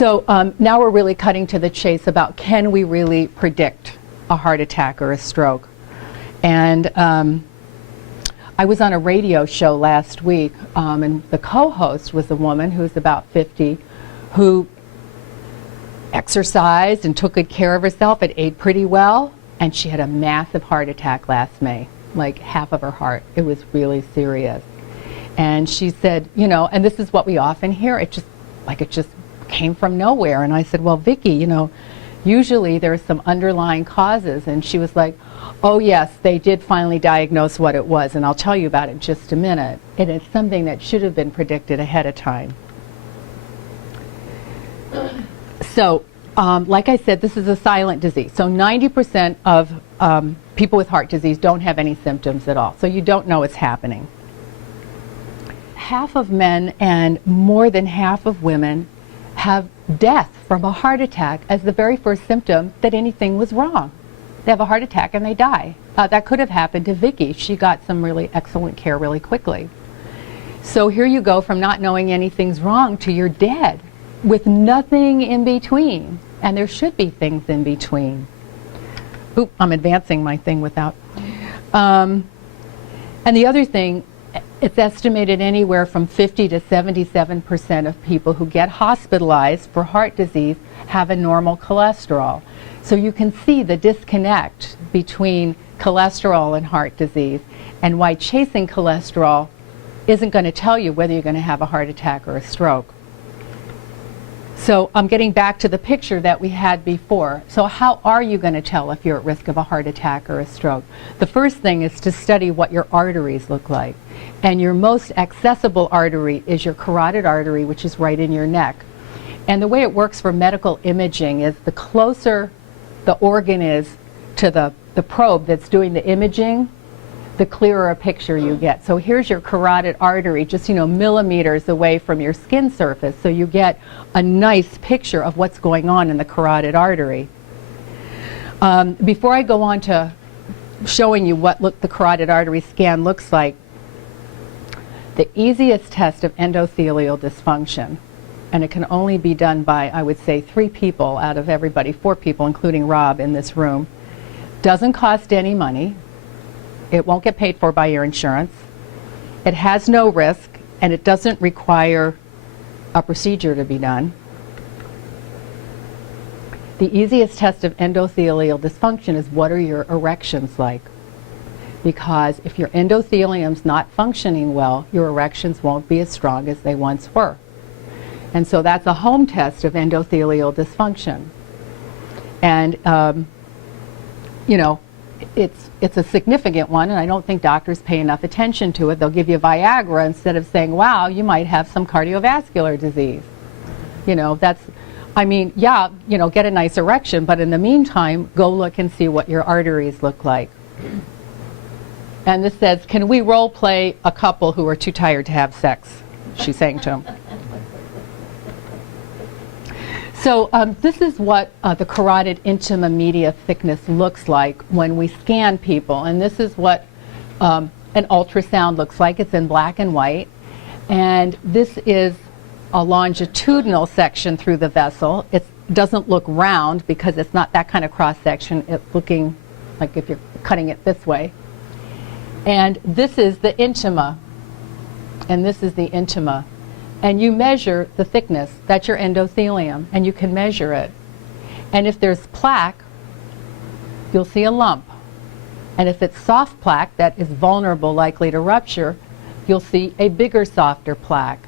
So now we're really cutting to the chase about, can we really predict a heart attack or a stroke? And I was on a radio show last week, and the co-host was a woman who's about 50, who exercised and took good care of herself and ate pretty well, and she had a massive heart attack last May, like half of her heart. It was really serious. And she said, you know, and this is what we often hear, it just came from nowhere. And I said, well, Vicki, you know, usually there's some underlying causes. And she was like, oh yes, they did finally diagnose what it was, and I'll tell you about it in just a minute. And it's something that should have been predicted ahead of time. So, like I said, this is a silent disease. So 90% of people with heart disease don't have any symptoms at all. So you don't know it's happening. Half of men and more than half of women have death from a heart attack as the very first symptom that anything was wrong. They have a heart attack and they die. That could have happened to Vicki. She got some really excellent care really quickly. So here you go from not knowing anything's wrong to you're dead with nothing in between. And there should be things in between. Oop, I'm advancing my thing without. And the other thing, it's estimated anywhere from 50 to 77% of people who get hospitalized for heart disease have a normal cholesterol. So you can see the disconnect between cholesterol and heart disease, and why chasing cholesterol isn't going to tell you whether you're going to have a heart attack or a stroke. So I'm getting back to the picture that we had before. So how are you going to tell if you're at risk of a heart attack or a stroke? The first thing is to study what your arteries look like. And your most accessible artery is your carotid artery, which is right in your neck. And the way it works for medical imaging is the closer the organ is to the probe that's doing the imaging, the clearer a picture you get. So here's your carotid artery, just, you know, millimeters away from your skin surface, so you get a nice picture of what's going on in the carotid artery. Before I go on to showing you what the carotid artery scan looks like, the easiest test of endothelial dysfunction, and it can only be done by, I would say, 3 people out of everybody, 4 people, including Rob in this room, doesn't cost any money. It won't get paid for by your insurance. It has no risk, and it doesn't require a procedure to be done. The easiest test of endothelial dysfunction is, what are your erections like? Because if your endothelium's not functioning well, your erections won't be as strong as they once were. And so that's a home test of endothelial dysfunction. And, you know, it's a significant one, and I don't think doctors pay enough attention to it. They'll give you Viagra instead of saying, wow, you might have some cardiovascular disease. You know, that's, I mean, yeah, you know, get a nice erection, but in the meantime, go look and see what your arteries look like. And this says, can we role play a couple who are too tired to have sex? She's saying to him. So this is what the carotid IntimaMedia thickness looks like when we scan people. And this is what an ultrasound looks like. It's in black and white. And this is a longitudinal section through the vessel. It doesn't look round because it's not that kind of cross-section. It's looking like if you're cutting it this way. And this is the intima. And this is the intima. And you measure the thickness. That's your endothelium, and you can measure it. And if there's plaque, you'll see a lump. And if it's soft plaque that is vulnerable, likely to rupture, you'll see a bigger, softer plaque.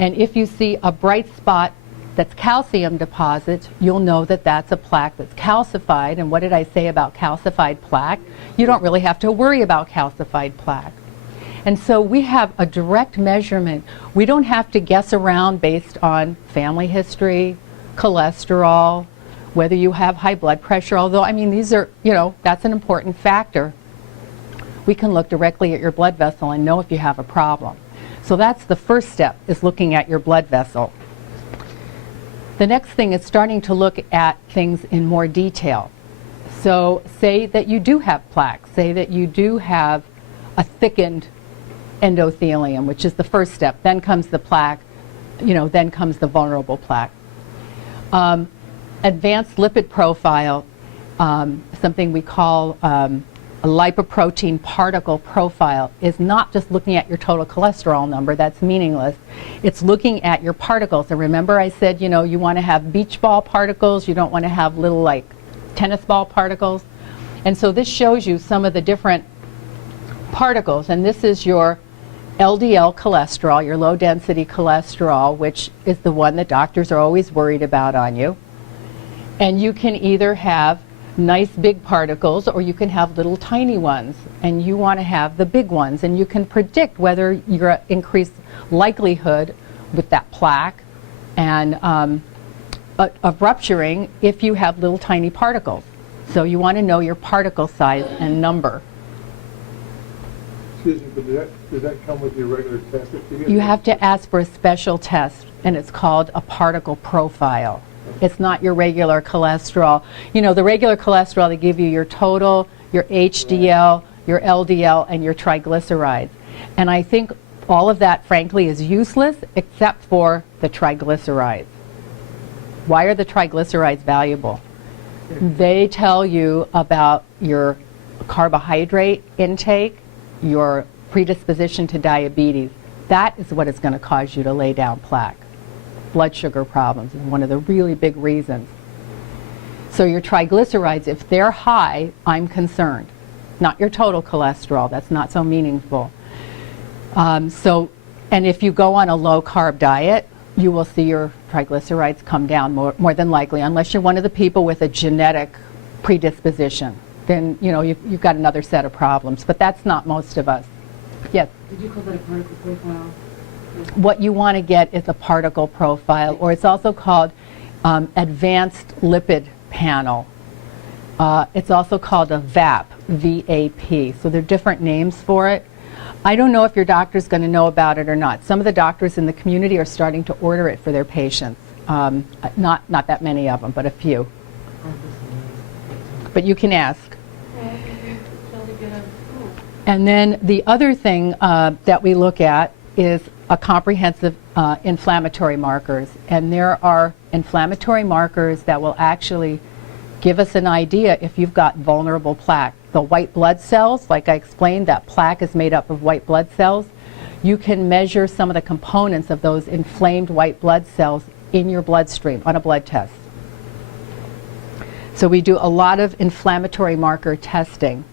And if you see a bright spot that's calcium deposits, you'll know that that's a plaque that's calcified. And what did I say about calcified plaque? You don't really have to worry about calcified plaque. And so we have a direct measurement. We don't have to guess around based on family history, cholesterol, whether you have high blood pressure, although, I mean, these are, you know, that's an important factor. We can look directly at your blood vessel and know if you have a problem. So that's the first step, is looking at your blood vessel. The next thing is starting to look at things in more detail. So say that you do have plaque, say that you do have a thickened endothelium, which is the first step. Then comes the plaque, you know, then comes the vulnerable plaque. Advanced lipid profile, something we call a lipoprotein particle profile, is not just looking at your total cholesterol number. That's meaningless. It's looking at your particles. And remember I said, you know, you want to have beach ball particles. You don't want to have little like tennis ball particles. And so this shows you some of the different particles. And this is your LDL cholesterol, your low density cholesterol, which is the one that doctors are always worried about on you. And you can either have nice big particles or you can have little tiny ones, and you want to have the big ones, and you can predict whether you're at increased likelihood with that plaque and of rupturing if you have little tiny particles. So you want to know your particle size and number. Excuse me, but does that come with your regular test? You have to ask for a special test, and it's called a particle profile. It's not your regular cholesterol. You know, the regular cholesterol, they give you your total, your HDL, your LDL, and your triglycerides. And I think all of that, frankly, is useless except for the triglycerides. Why are the triglycerides valuable? They tell you about your carbohydrate intake, your predisposition to diabetes. That is what is going to cause you to lay down plaque. Blood sugar problems is one of the really big reasons. So your triglycerides, if they're high, I'm concerned. Not your total cholesterol, that's not so meaningful. And if you go on a low carb diet, you will see your triglycerides come down more than likely, unless you're one of the people with a genetic predisposition. Then you know you've got another set of problems, but that's not most of us. Yes? Did you call that a particle profile? What you want to get is a particle profile, or it's also called advanced lipid panel. It's also called a VAP, V-A-P. So there are different names for it. I don't know if your doctor's going to know about it or not. Some of the doctors in the community are starting to order it for their patients. Not that many of them, but a few. But you can ask. And then the other thing that we look at is a comprehensive inflammatory markers. And there are inflammatory markers that will actually give us an idea if you've got vulnerable plaque. The white blood cells, like I explained, that plaque is made up of white blood cells. You can measure some of the components of those inflamed white blood cells in your bloodstream on a blood test. So we do a lot of inflammatory marker testing.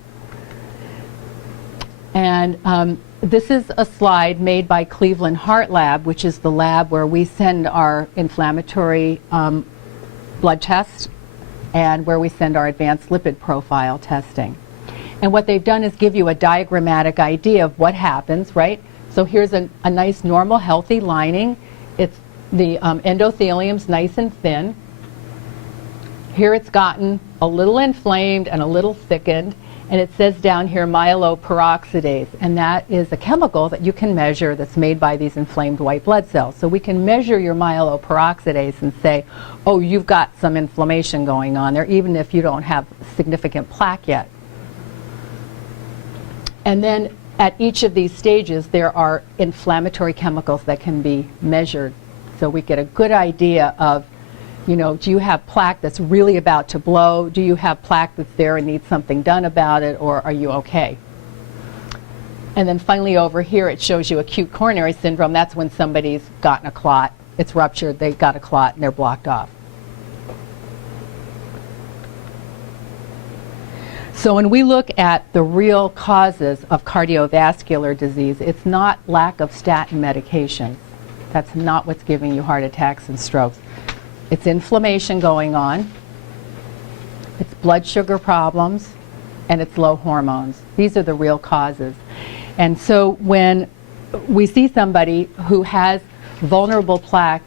And this is a slide made by Cleveland Heart Lab, which is the lab where we send our inflammatory blood tests and where we send our advanced lipid profile testing. And what they've done is give you a diagrammatic idea of what happens, right? So here's a nice normal healthy lining. It's the endothelium's nice and thin. Here it's gotten a little inflamed and a little thickened, and it says down here myeloperoxidase, and that is a chemical that you can measure that's made by these inflamed white blood cells. So we can measure your myeloperoxidase and say, oh, you've got some inflammation going on there, even if you don't have significant plaque yet. And then at each of these stages, there are inflammatory chemicals that can be measured. So we get a good idea of, you know, do you have plaque that's really about to blow? Do you have plaque that's there and needs something done about it, or are you okay? And then finally over here it shows you acute coronary syndrome. That's when somebody's gotten a clot. It's ruptured, they got a clot, and they're blocked off. So when we look at the real causes of cardiovascular disease, it's not lack of statin medications. That's not what's giving you heart attacks and strokes. It's inflammation going on, it's blood sugar problems, and it's low hormones. These are the real causes. And so when we see somebody who has vulnerable plaque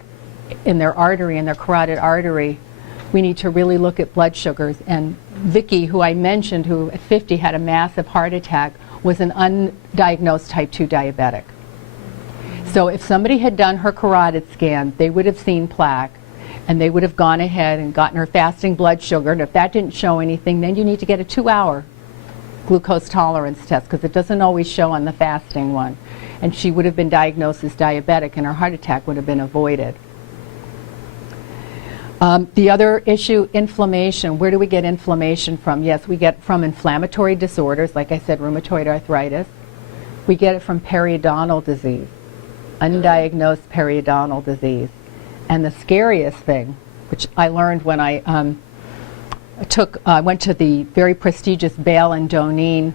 in their artery, in their carotid artery, we need to really look at blood sugars. And Vicky, who I mentioned, who at 50 had a massive heart attack, was an undiagnosed type 2 diabetic. So if somebody had done her carotid scan, they would have seen plaque, and they would have gone ahead and gotten her fasting blood sugar, and if that didn't show anything, then you need to get a 2-hour glucose tolerance test, because it doesn't always show on the fasting one. And she would have been diagnosed as diabetic, and her heart attack would have been avoided. The other issue, inflammation. Where do we get inflammation from? Yes, we get from inflammatory disorders, like I said, rheumatoid arthritis. We get it from periodontal disease, undiagnosed periodontal disease. And the scariest thing, which I learned when I went to the very prestigious Bale and Doneen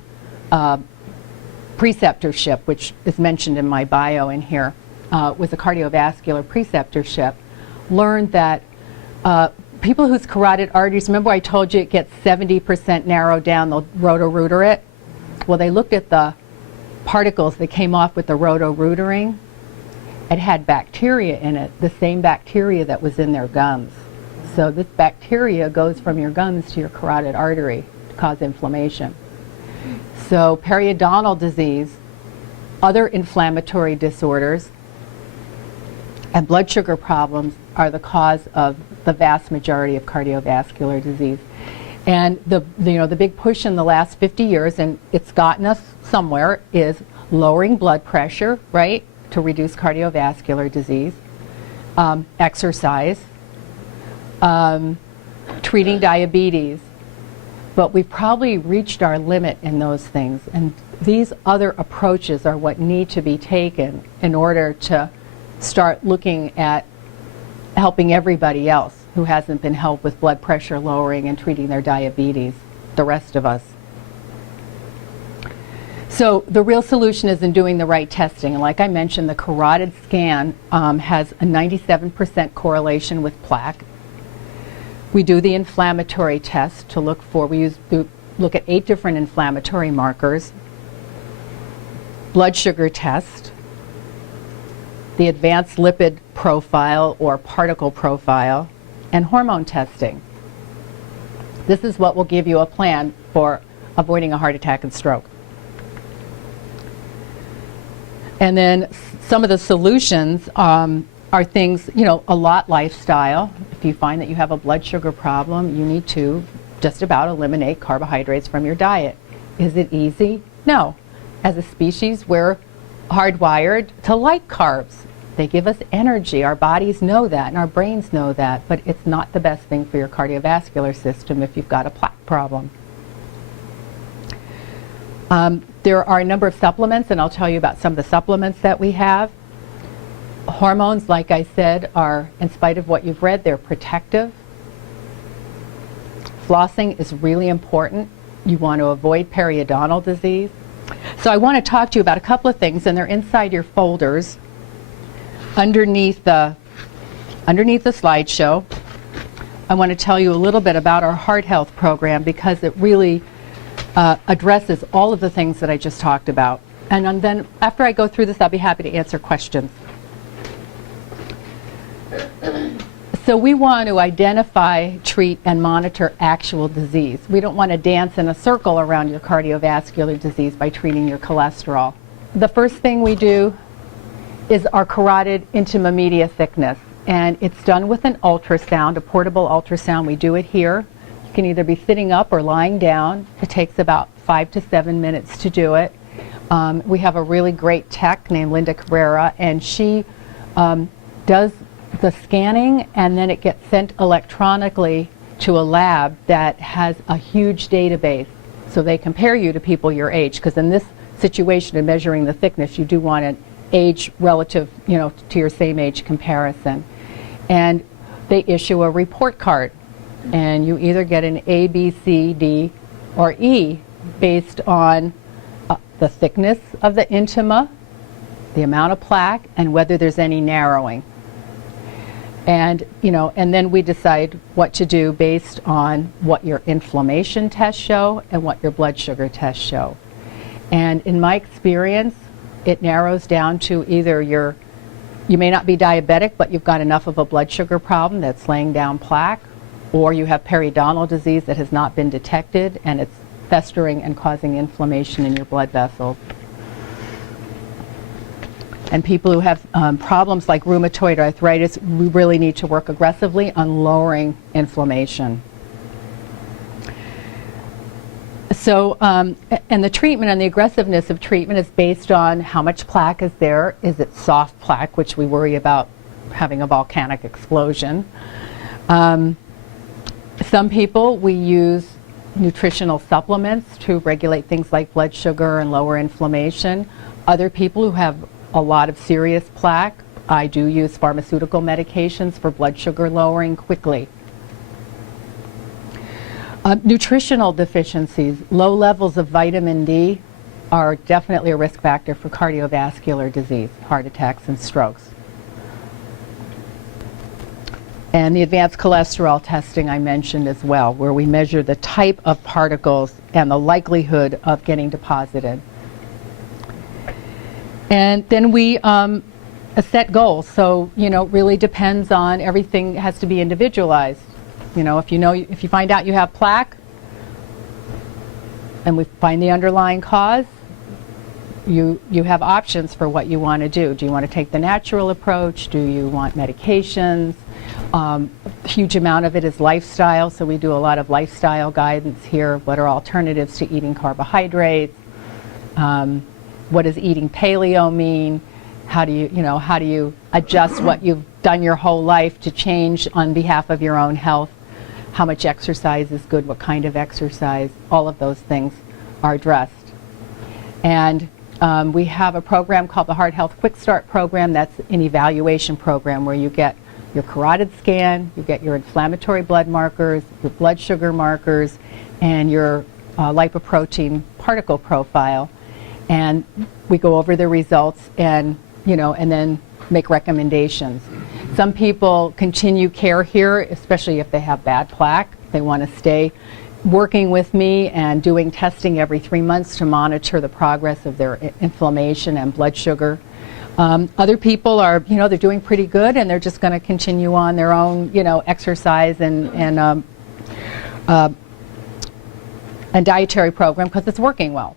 preceptorship, which is mentioned in my bio in here, was a cardiovascular preceptorship, learned that people whose carotid arteries, remember I told you it gets 70% narrowed down, they'll roto-rooter it? Well, they looked at the particles that came off with the roto-rootering. It had bacteria in it, the same bacteria that was in their gums. So this bacteria goes from your gums to your carotid artery to cause inflammation. So periodontal disease, other inflammatory disorders, and blood sugar problems are the cause of the vast majority of cardiovascular disease. And the big push in the last 50 years, and it's gotten us somewhere, is lowering blood pressure, right, to reduce cardiovascular disease, exercise, treating diabetes. But we've probably reached our limit in those things. And these other approaches are what need to be taken in order to start looking at helping everybody else who hasn't been helped with blood pressure lowering and treating their diabetes, the rest of us. So the real solution is in doing the right testing. And like I mentioned, the carotid scan has a 97% correlation with plaque. We do the inflammatory test to look for, we look at 8 different inflammatory markers, blood sugar test, the advanced lipid profile or particle profile, and hormone testing. This is what will give you a plan for avoiding a heart attack and stroke. And then some of the solutions are things, a lot lifestyle. If you find that you have a blood sugar problem, you need to just about eliminate carbohydrates from your diet. Is it easy? No. As a species, we're hardwired to like carbs. They give us energy. Our bodies know that and our brains know that, but it's not the best thing for your cardiovascular system if you've got a plaque problem. There are a number of supplements, and I'll tell you about some of the supplements that we have. Hormones, like I said, are, in spite of what you've read, they're protective. Flossing is really important. You want to avoid periodontal disease. So I want to talk to you about a couple of things, and they're inside your folders. Underneath the slideshow, I want to tell you a little bit about our heart health program because it really addresses all of the things that I just talked about. And then after I go through this, I'll be happy to answer questions. So we want to identify, treat, and monitor actual disease. We don't want to dance in a circle around your cardiovascular disease by treating your cholesterol. The first thing we do is our carotid IntimaMedia thickness. And it's done with an ultrasound, a portable ultrasound. We do it here. You can either be sitting up or lying down. It takes about 5 to 7 minutes to do it. We have a really great tech named Linda Carrera, and she does the scanning, and then it gets sent electronically to a lab that has a huge database. So they compare you to people your age, because in this situation of measuring the thickness, you do want an age relative, to your same age comparison. And they issue a report card, and you either get an A, B, C, D, or E based on the thickness of the intima, the amount of plaque, and whether there's any narrowing. And and then we decide what to do based on what your inflammation tests show and what your blood sugar tests show. And in my experience, it narrows down to either you may not be diabetic, but you've got enough of a blood sugar problem that's laying down plaque, or you have periodontal disease that has not been detected and it's festering and causing inflammation in your blood vessels. And people who have problems like rheumatoid arthritis, we really need to work aggressively on lowering inflammation. So, and the treatment and the aggressiveness of treatment is based on how much plaque is there. Is it soft plaque, which we worry about having a volcanic explosion? Some people, we use nutritional supplements to regulate things like blood sugar and lower inflammation. Other people who have a lot of serious plaque, I do use pharmaceutical medications for blood sugar lowering quickly. Nutritional deficiencies, low levels of vitamin D are definitely a risk factor for cardiovascular disease, heart attacks and strokes. And the advanced cholesterol testing I mentioned as well, where we measure the type of particles and the likelihood of getting deposited. And then we set goals. So, you know, it really depends on, everything has to be individualized. You know, if you find out you have plaque, and we find the underlying cause, you have options for what you want to do. Do you want to take the natural approach? Do you want medications? A huge amount of it is lifestyle, so we do a lot of lifestyle guidance here. What are alternatives to eating carbohydrates? What does eating paleo mean? How do you adjust what you've done your whole life to change on behalf of your own health? How much exercise is good? What kind of exercise? All of those things are addressed. And we have a program called the Heart Health Quick Start Program. That's an evaluation program where you get your carotid scan, you get your inflammatory blood markers, your blood sugar markers, and your lipoprotein particle profile. And we go over the results and, you know, and then make recommendations. Some people continue care here, especially if they have bad plaque. They want to stay working with me and doing testing every 3 months to monitor the progress of their inflammation and blood sugar. Other people are, you know, they're doing pretty good and they're just going to continue on their own, you know, exercise and dietary program because it's working well.